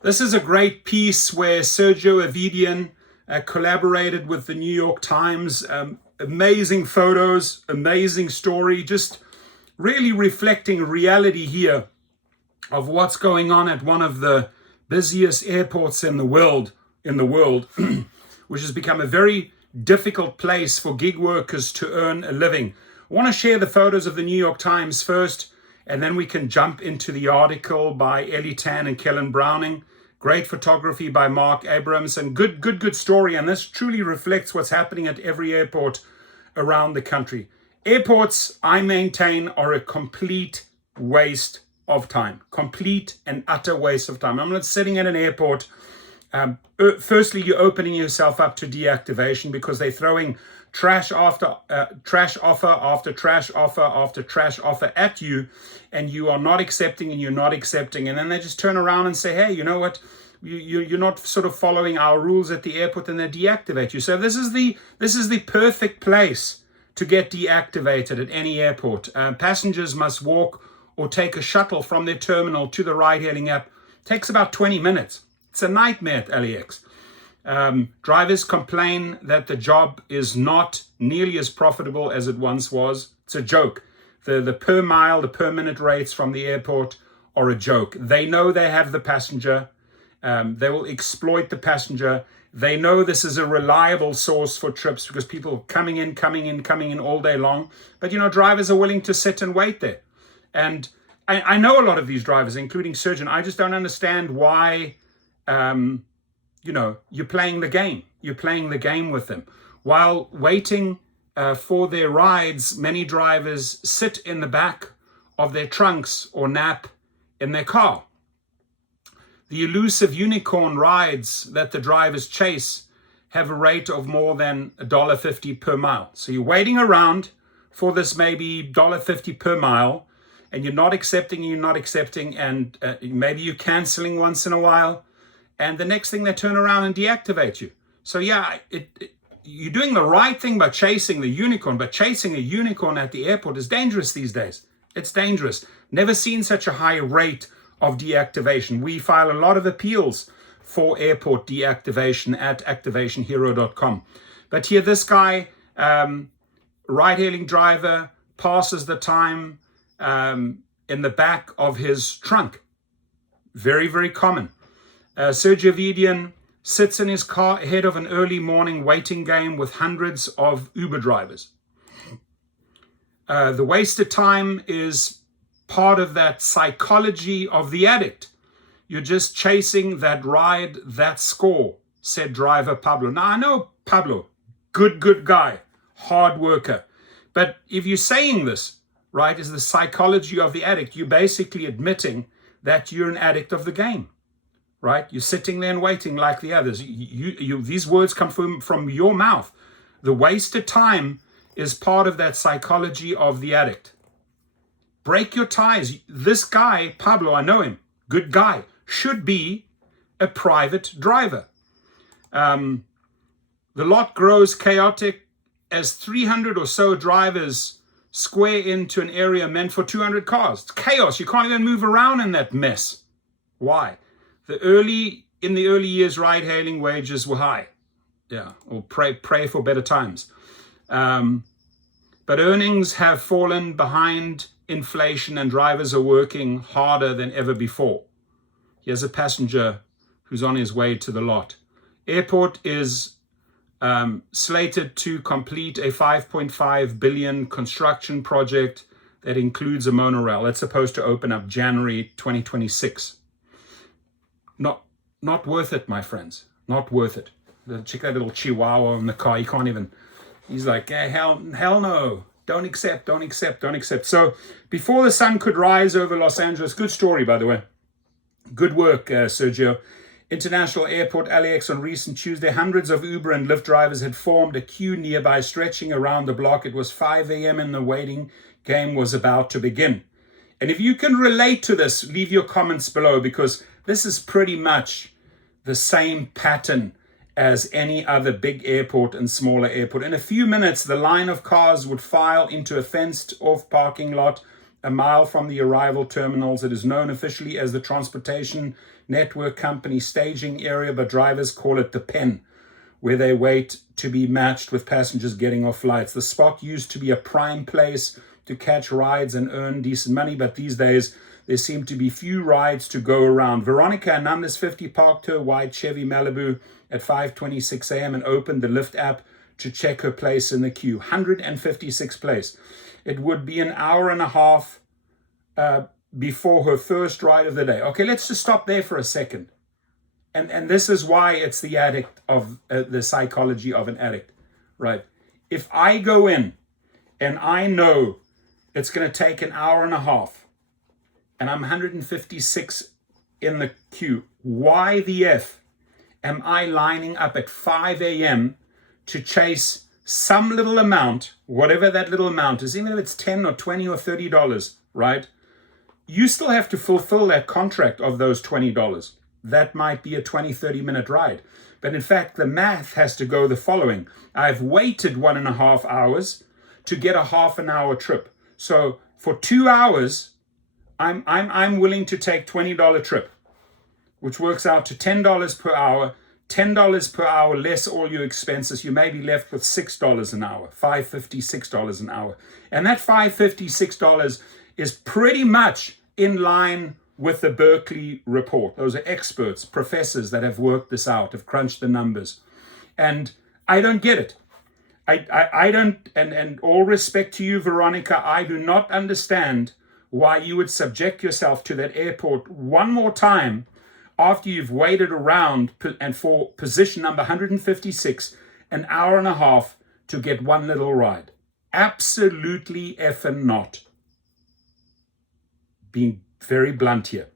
This is a great piece where Sergio Avedian collaborated with the New York Times. Amazing photos, amazing story, just really reflecting reality here of what's going on at one of the busiest airports in the world, which has become a very difficult place for gig workers to earn a living. I want to share the photos of the New York Times first, and then we can jump into the article by Ellie Tan and Kellen Browning. Great photography by Mark Abrams, and good story. And this truly reflects what's happening at every airport around the country. Airports, I maintain, are a complete waste of time. Complete and utter waste of time. I'm not sitting at an airport. Firstly, you're opening yourself up to deactivation because they're throwing trash offer after trash offer at you, and you are not accepting and you're not accepting, and then they just turn around and say, hey, you know what, you're not sort of following our rules at the airport, and they deactivate you. So this is the perfect place to get deactivated at any airport. Passengers must walk or take a shuttle from their terminal to the ride-hailing app. It takes about 20 minutes. It's a nightmare at LAX. Drivers complain that the job is not nearly as profitable as it once was. It's a joke. The per mile, the per minute rates from the airport are a joke. They know they have the passenger. They will exploit the passenger. They know this is a reliable source for trips because people are coming in all day long. But, drivers are willing to sit and wait there. And I know a lot of these drivers, including Sergio. I just don't understand why... you're playing the game. You're playing the game with them. While waiting for their rides, many drivers sit in the back of their trunks or nap in their car. The elusive unicorn rides that the drivers chase have a rate of more than $1.50 per mile. So you're waiting around for this maybe $1.50 per mile, and you're not accepting, and maybe you're canceling once in a while. And the next thing, they turn around and deactivate you. So yeah, you're doing the right thing by chasing the unicorn, but chasing a unicorn at the airport is dangerous these days. It's dangerous. Never seen such a high rate of deactivation. We file a lot of appeals for airport deactivation at activationhero.com. But here, this guy, ride-hailing driver, passes the time in the back of his trunk. Very, very common. Sergio Avedian sits in his car ahead of an early morning waiting game with hundreds of Uber drivers. The wasted time is part of that psychology of the addict. You're just chasing that ride, that score, said driver Pablo. Now, I know Pablo, good guy, hard worker. But if you're saying this, right, is the psychology of the addict, you're basically admitting that you're an addict of the game. Right? You're sitting there and waiting like the others. These words come from your mouth. The wasted time is part of that psychology of the addict. Break your ties. This guy, Pablo, I know him, good guy, should be a private driver. The lot grows chaotic as 300 or so drivers square into an area meant for 200 cars. It's chaos. You can't even move around in that mess. Why? In the early years, ride-hailing wages were high. Yeah, or pray for better times. But earnings have fallen behind inflation, and drivers are working harder than ever before. Here's a passenger who's on his way to the lot. Airport is slated to complete a $5.5 billion construction project that includes a monorail. That's supposed to open up January 2026. Not worth it, my friends. Not worth it. Check that little chihuahua in the car. He's like, hey, hell no. Don't accept. So before the sun could rise over Los Angeles, good story, by the way. Good work, Sergio. International Airport LAX on recent Tuesday, hundreds of Uber and Lyft drivers had formed a queue nearby, stretching around the block. It was 5 a.m. and the waiting game was about to begin. And if you can relate to this, leave your comments below, because this is pretty much the same pattern as any other big airport and smaller airport. In a few minutes, the line of cars would file into a fenced-off parking lot a mile from the arrival terminals. It is known officially as the Transportation Network Company staging area, but drivers call it the pen, where they wait to be matched with passengers getting off flights. The spot used to be a prime place to catch rides and earn decent money, but these days there seem to be few rides to go around. Veronica Hernandez 50 parked her white Chevy Malibu at 5:26 a.m. and opened the LYFT app to check her place in the queue. 156th place. It would be an hour and a half before her first ride of the day. Okay, let's just stop there for a second. And this is why it's the addict of the psychology of an addict, right? If I go in and I know it's going to take an hour and a half and I'm 156 in the queue, why the F am I lining up at 5 a.m. to chase some little amount, whatever that little amount is, even if it's $10 or $20 or $30, right? You still have to fulfill that contract of those $20. That might be a 20, 30-minute ride. But in fact, the math has to go the following. I've waited 1.5 hours to get a half an hour trip. So for 2 hours, I'm willing to take $20 trip, which works out to $10 per hour. $10 per hour less all your expenses. You may be left with $6 an hour, $5.50, $6 an hour. And that $5.50, $6 is pretty much in line with the Berkeley report. Those are experts, professors that have worked this out, have crunched the numbers. And I don't get it. I don't, and all respect to you, Veronica, I do not understand why you would subject yourself to that airport one more time after you've waited around and for position number 156, an hour and a half to get one little ride. Absolutely effing not. Being very blunt here.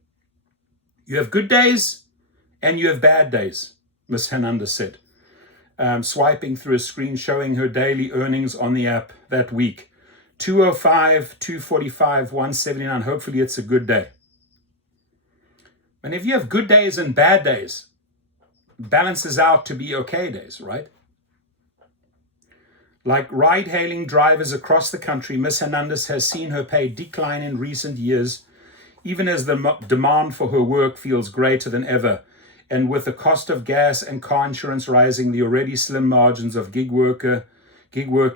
You have good days and you have bad days, Miss Hernandez said, swiping through a screen showing her daily earnings on the app that week. 205, 245, 179. Hopefully it's a good day. And if you have good days and bad days, balances out to be okay days, right? Like ride-hailing drivers across the country, Ms. Hernandez has seen her pay decline in recent years, even as the demand for her work feels greater than ever. And with the cost of gas and car insurance rising, the already slim margins of gig work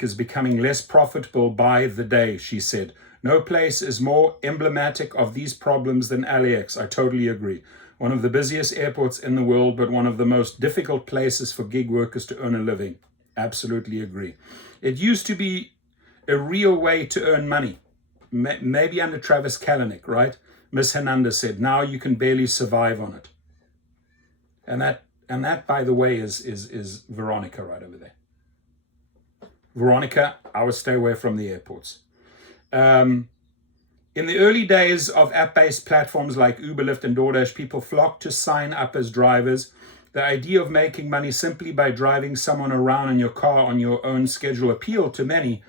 is becoming less profitable by the day, she said. No place is more emblematic of these problems than LAX. I totally agree. One of the busiest airports in the world, but one of the most difficult places for gig workers to earn a living. Absolutely agree. It used to be a real way to earn money. Maybe under Travis Kalanick, right? Miss Hernandez said, now you can barely survive on it. And that, by the way, is Veronica right over there. Veronica, I would stay away from the airports. In the early days of app-based platforms like Uber, Lyft, and DoorDash, people flocked to sign up as drivers. The idea of making money simply by driving someone around in your car on your own schedule appealed to many,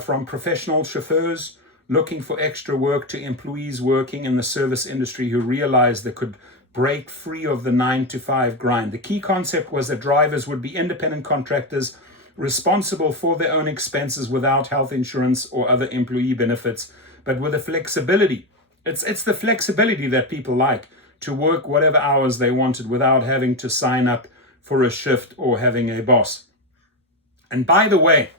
from professional chauffeurs looking for extra work to employees working in the service industry who realized they could break free of the 9-to-5 grind. The key concept was that drivers would be independent contractors responsible for their own expenses without health insurance or other employee benefits, but with the flexibility. It's the flexibility that people like, to work whatever hours they wanted without having to sign up for a shift or having a boss. And by the way,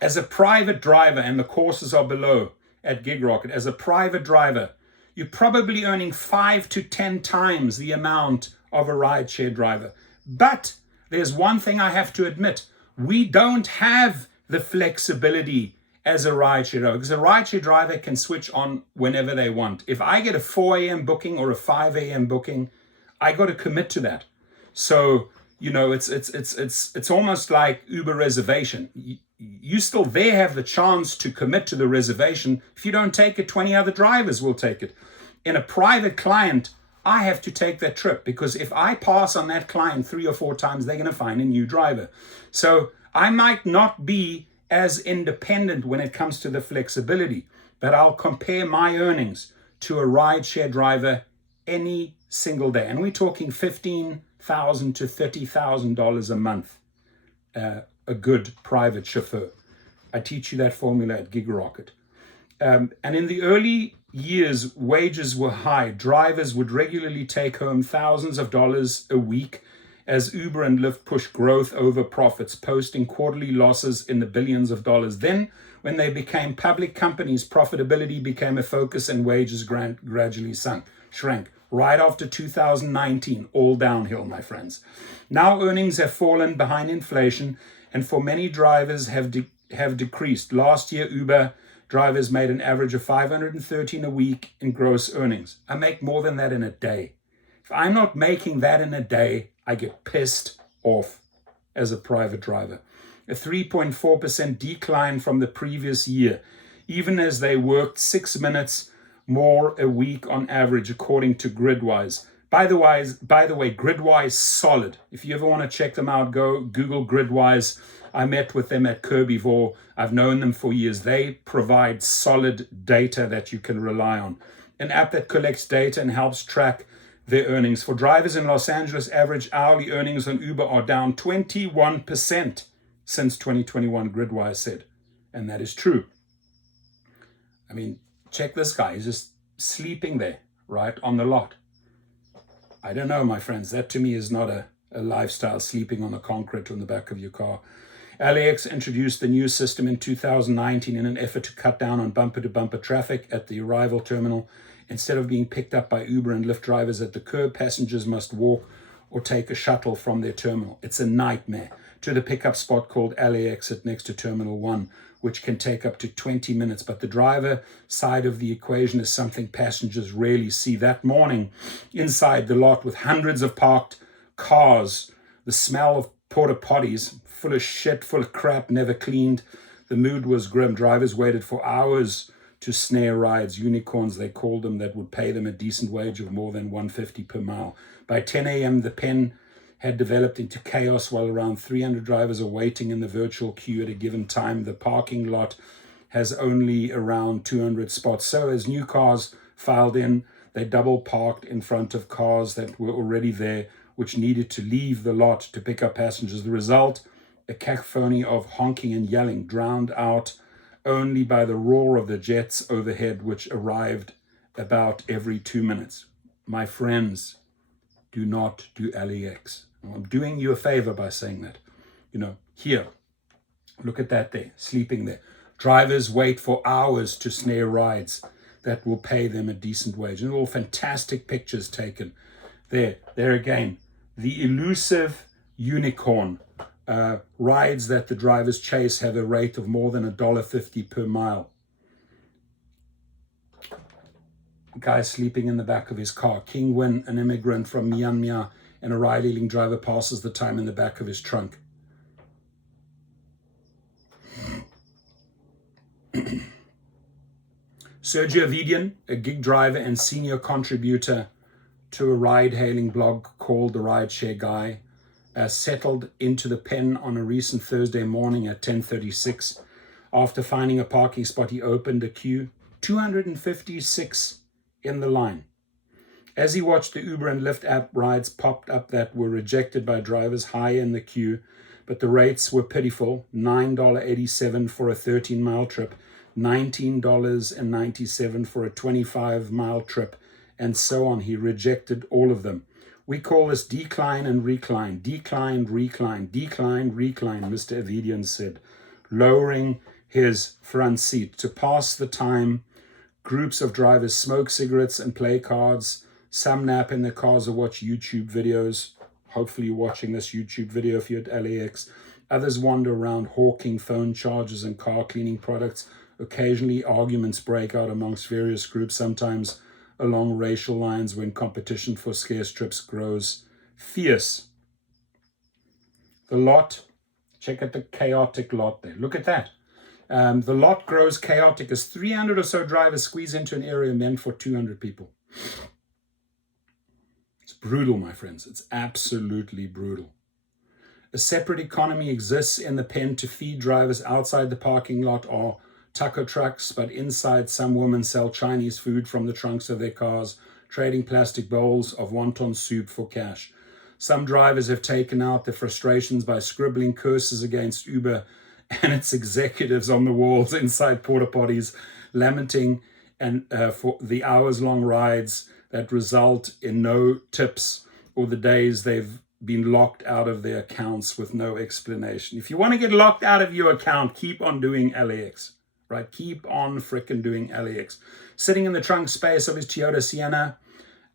as a private driver, and the courses are below at GigRocket, as a private driver, you're probably earning 5 to 10 times the amount of a rideshare driver. But there's one thing I have to admit. We don't have the flexibility as a rideshare driver, because a rideshare driver can switch on whenever they want. If I get a 4 a.m. booking or a 5 a.m. booking, I got to commit to that. So, you know, it's almost like Uber reservation. You still there have the chance to commit to the reservation. If you don't take it, 20 other drivers will take it. In a private client, I have to take that trip, because if I pass on that client 3 or 4 times, they're going to find a new driver. So I might not be as independent when it comes to the flexibility, but I'll compare my earnings to a rideshare driver any single day. And we're talking $15,000 to $30,000 a month, a good private chauffeur. I teach you that formula at GigRocket. And in the early years, wages were high. Drivers would regularly take home thousands of dollars a week as Uber and Lyft pushed growth over profits, posting quarterly losses in the billions of dollars. Then, when they became public companies, profitability became a focus and wages gradually shrank. Right after 2019, all downhill, my friends. Now earnings have fallen behind inflation, and for many drivers have decreased. Last year, Uber drivers made an average of $513 a week in gross earnings. I make more than that in a day. If I'm not making that in a day, I get pissed off as a private driver. A 3.4% decline from the previous year, even as they worked 6 minutes more a week on average, according to Gridwise. By the way, Gridwise solid. If you ever want to check them out, go Google Gridwise. I met with them at Kirbyvore. I've known them for years. They provide solid data that you can rely on. An app that collects data and helps track their earnings. For drivers in Los Angeles, average hourly earnings on Uber are down 21% since 2021, Gridwise said. And that is true. I mean, check this guy. He's just sleeping there, right, on the lot. I don't know, my friends. That to me is not a lifestyle, sleeping on the concrete or in the back of your car. LAX introduced the new system in 2019 in an effort to cut down on bumper-to-bumper traffic at the arrival terminal. Instead of being picked up by Uber and Lyft drivers at the curb, passengers must walk or take a shuttle from their terminal. It's a nightmare. To the pickup spot called LAX next to Terminal 1, which can take up to 20 minutes. But the driver side of the equation is something passengers rarely see. That morning, inside the lot with hundreds of parked cars, the smell of porta potties, full of shit, full of crap, never cleaned. The mood was grim. Drivers waited for hours to snare rides, unicorns they called them, that would pay them a decent wage of more than $150 per mile. By 10 a.m., the pen had developed into chaos while around 300 drivers are waiting in the virtual queue at a given time. The parking lot has only around 200 spots. So as new cars filed in, they double parked in front of cars that were already there, which needed to leave the lot to pick up passengers. The result, a cacophony of honking and yelling, drowned out only by the roar of the jets overhead, which arrived about every 2 minutes. My friends, do not do LAX. I'm doing you a favor by saying that. Here, look at that there, sleeping there. Drivers wait for hours to snare rides that will pay them a decent wage. And all fantastic pictures taken. There again, the elusive unicorn. Rides that the drivers chase have a rate of more than $1.50 per mile. Guy sleeping in the back of his car. King Win, an immigrant from Myanmar, and a ride-hailing driver passes the time in the back of his trunk. Sergio Avedian, a gig driver and senior contributor to a ride-hailing blog called The Rideshare Guy, settled into the pen on a recent Thursday morning at 10:36. After finding a parking spot, he opened a queue, 256 in the line. As he watched, the Uber and Lyft app rides popped up that were rejected by drivers high in the queue, but the rates were pitiful. $9.87 for a 13-mile trip, $19.97 for a 25-mile trip, and so on. He rejected all of them. We call this decline and recline. Declined, recline, declined, recline, Mr. Avedian said, lowering his front seat. To pass the time, groups of drivers smoke cigarettes and play cards. Some nap in their cars or watch YouTube videos. Hopefully you're watching this YouTube video if you're at LAX. Others wander around hawking phone chargers and car cleaning products. Occasionally arguments break out amongst various groups, sometimes along racial lines when competition for scarce trips grows fierce. The lot, check out the chaotic lot there. Look at that. The lot grows chaotic as 300 or so drivers squeeze into an area meant for 200 people. It's brutal, my friends. It's absolutely brutal. A separate economy exists in the pen to feed drivers. Outside the parking lot are taco trucks, but inside some women sell Chinese food from the trunks of their cars, trading plastic bowls of wonton soup for cash. Some drivers have taken out their frustrations by scribbling curses against Uber and its executives on the walls inside porta potties. lamenting and for the hours-long rides that result in no tips, or the days they've been locked out of their accounts with no explanation. If you want to get locked out of your account, keep on doing LAX, right? Keep on frickin' doing LAX. Sitting in the trunk space of his Toyota Sienna,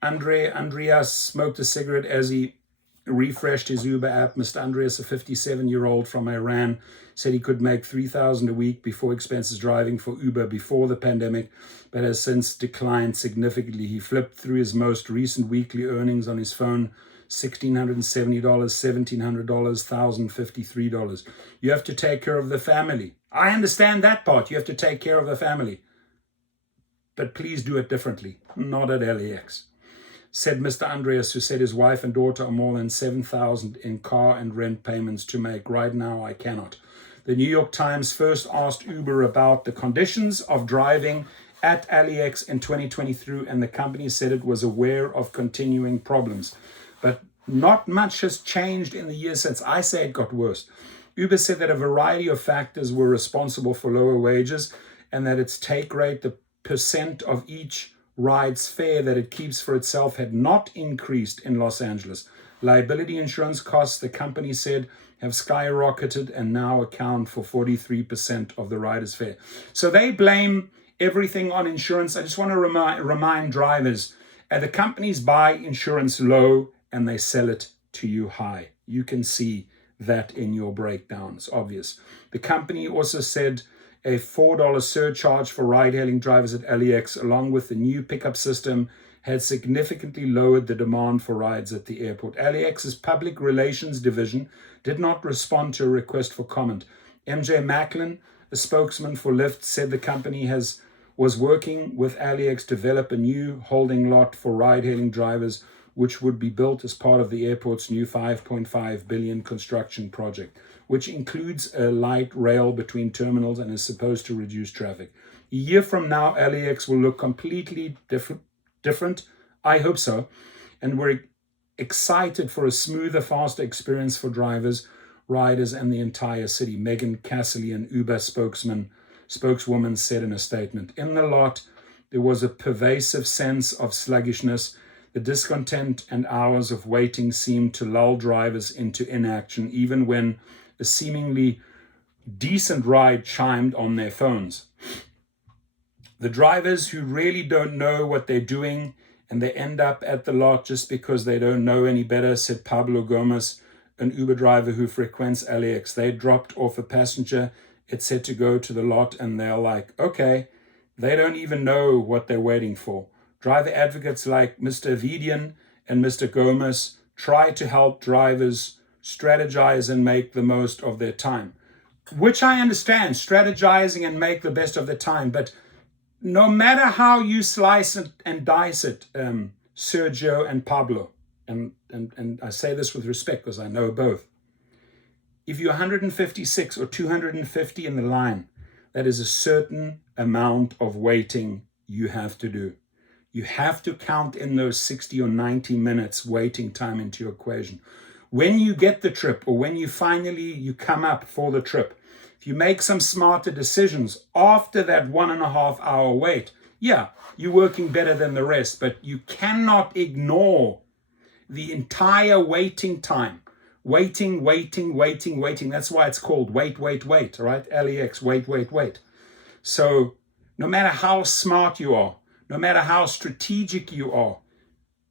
Andreas smoked a cigarette as he refreshed his Uber app. Mr. Andreas, a 57-year-old from Iran, said he could make $3,000 a week before expenses driving for Uber before the pandemic, but has since declined significantly. He flipped through his most recent weekly earnings on his phone: $1,670, $1,700, $1,053. You have to take care of the family. I understand that part. You have to take care of the family. But please do it differently, not at LAX. Said Mr. Andreas, who said his wife and daughter are more than $7,000 in car and rent payments to make. Right now, I cannot. The New York Times first asked Uber about the conditions of driving at LAX in 2023, and the company said it was aware of continuing problems. But not much has changed in the years since. I say it got worse. Uber said that a variety of factors were responsible for lower wages, and that its take rate, the percent of each ride's fare that it keeps for itself, had not increased in Los Angeles. Liability insurance costs, the company said, have skyrocketed and now account for 43% of the rider's fare. So they blame everything on insurance. I just want to remind drivers, the companies buy insurance low and they sell it to you high. You can see that in your breakdown. It's obvious. The company also said a $4 surcharge for ride-hailing drivers at LAX, along with the new pickup system, had significantly lowered the demand for rides at the airport. LAX's public relations division did not respond to a request for comment. MJ Macklin, a spokesman for LYFT, said the company was working with LAX to develop a new holding lot for ride-hailing drivers, which would be built as part of the airport's new $5.5 billion construction project, which includes a light rail between terminals and is supposed to reduce traffic. A year from now, LAX will look completely different. I hope so. And we're excited for a smoother, faster experience for drivers, riders, and the entire city. Megan Cassidy, an Uber spokeswoman, said in a statement. In the lot, there was a pervasive sense of sluggishness. The discontent and hours of waiting seemed to lull drivers into inaction, even when a seemingly decent ride chimed on their phones. The drivers who really don't know what they're doing and they end up at the lot just because they don't know any better, said Pablo Gomez, an Uber driver who frequents LAX. They dropped off a passenger. It said to go to the lot, and they're like, okay, they don't even know what they're waiting for. Driver advocates like Mr. Avedian and Mr. Gomez try to help drivers strategize and make the most of their time, which I understand, strategizing and make the best of their time. But no matter how you slice it and dice it, Sergio and Pablo, and I say this with respect because I know both, if you're 156 or 250 in the line, that is a certain amount of waiting you have to do. You have to count in those 60 or 90 minutes waiting time into your equation. When you get the trip, or when you come up for the trip, if you make some smarter decisions after that 1.5 hour wait, yeah, you're working better than the rest, but you cannot ignore the entire waiting time. Waiting. That's why it's called wait, right? LAX, wait. So no matter how smart you are, no matter how strategic you are,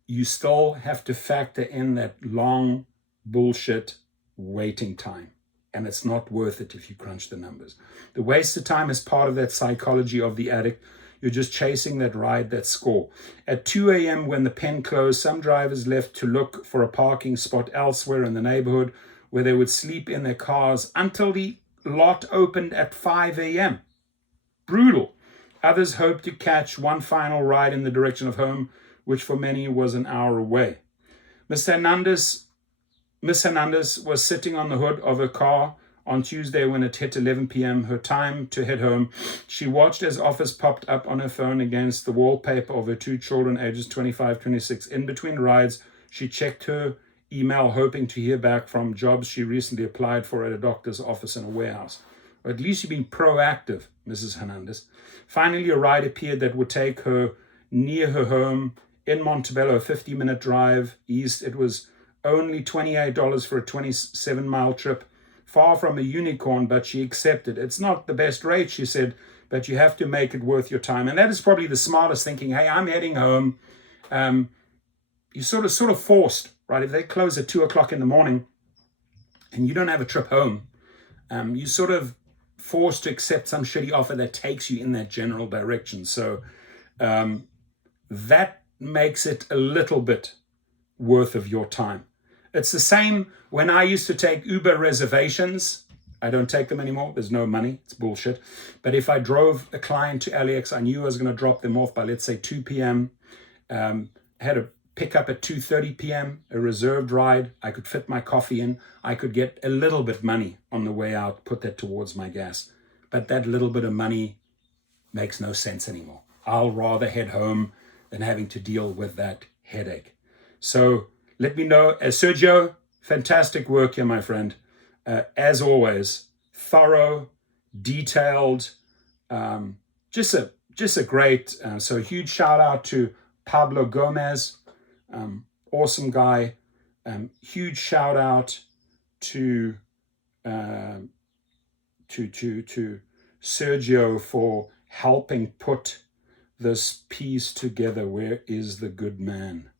you still have to factor in that long bullshit waiting time. And it's not worth it if you crunch the numbers. The waste of time is part of that psychology of the addict. You're just chasing that ride, that score. At 2 a.m. when the pen closed, some drivers left to look for a parking spot elsewhere in the neighborhood where they would sleep in their cars until the lot opened at 5 a.m. Brutal. Others hoped to catch one final ride in the direction of home, which for many was an hour away. Miss Hernandez was sitting on the hood of her car on Tuesday when it hit 11 p.m., her time to head home. She watched as offers popped up on her phone against the wallpaper of her 2 children, ages 25, 26. In between rides, she checked her email, hoping to hear back from jobs she recently applied for at a doctor's office and a warehouse. Or at least you've been proactive, Mrs. Hernandez. Finally, a ride appeared that would take her near her home in Montebello, a 50-minute drive east. It was only $28 for a 27-mile trip. Far from a unicorn, but she accepted. It's not the best rate, she said, but you have to make it worth your time. And that is probably the smartest thinking. Hey, I'm heading home. You're sort of forced, right? If they close at 2 o'clock in the morning and you don't have a trip home, you sort of forced to accept some shitty offer that takes you in that general direction. So that makes it a little bit worth of your time. It's the same when I used to take Uber reservations. I don't take them anymore. There's no money. It's bullshit. But if I drove a client to LAX, I knew I was going to drop them off by, let's say, 2 p.m. Had a pick up at 2:30 p.m., a reserved ride. I could fit my coffee in. I could get a little bit money on the way out, put that towards my gas. But that little bit of money makes no sense anymore. I'll rather head home than having to deal with that headache. So let me know. Sergio, fantastic work here, my friend. As always, thorough, detailed, just a great, so a huge shout out to Pablo Gomez, awesome guy. Huge shout out to Sergio for helping put this piece together. Where is the good man?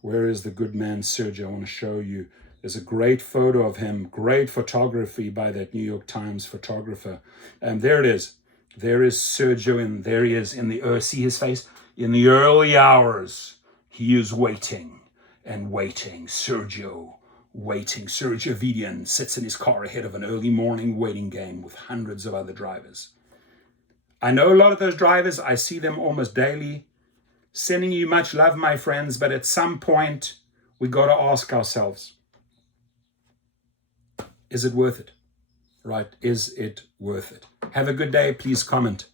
Where is the good man, Sergio? I want to show you. There's a great photo of him. Great photography by that New York Times photographer. And there it is. There is Sergio, and there he is in the see his face? In the early hours, he is waiting and waiting. Sergio, waiting. Sergio Avedian sits in his car ahead of an early morning waiting game with hundreds of other drivers. I know a lot of those drivers. I see them almost daily. Sending you much love, my friends, but at some point, we got to ask ourselves, is it worth it? Right? Is it worth it? Have a good day. Please comment.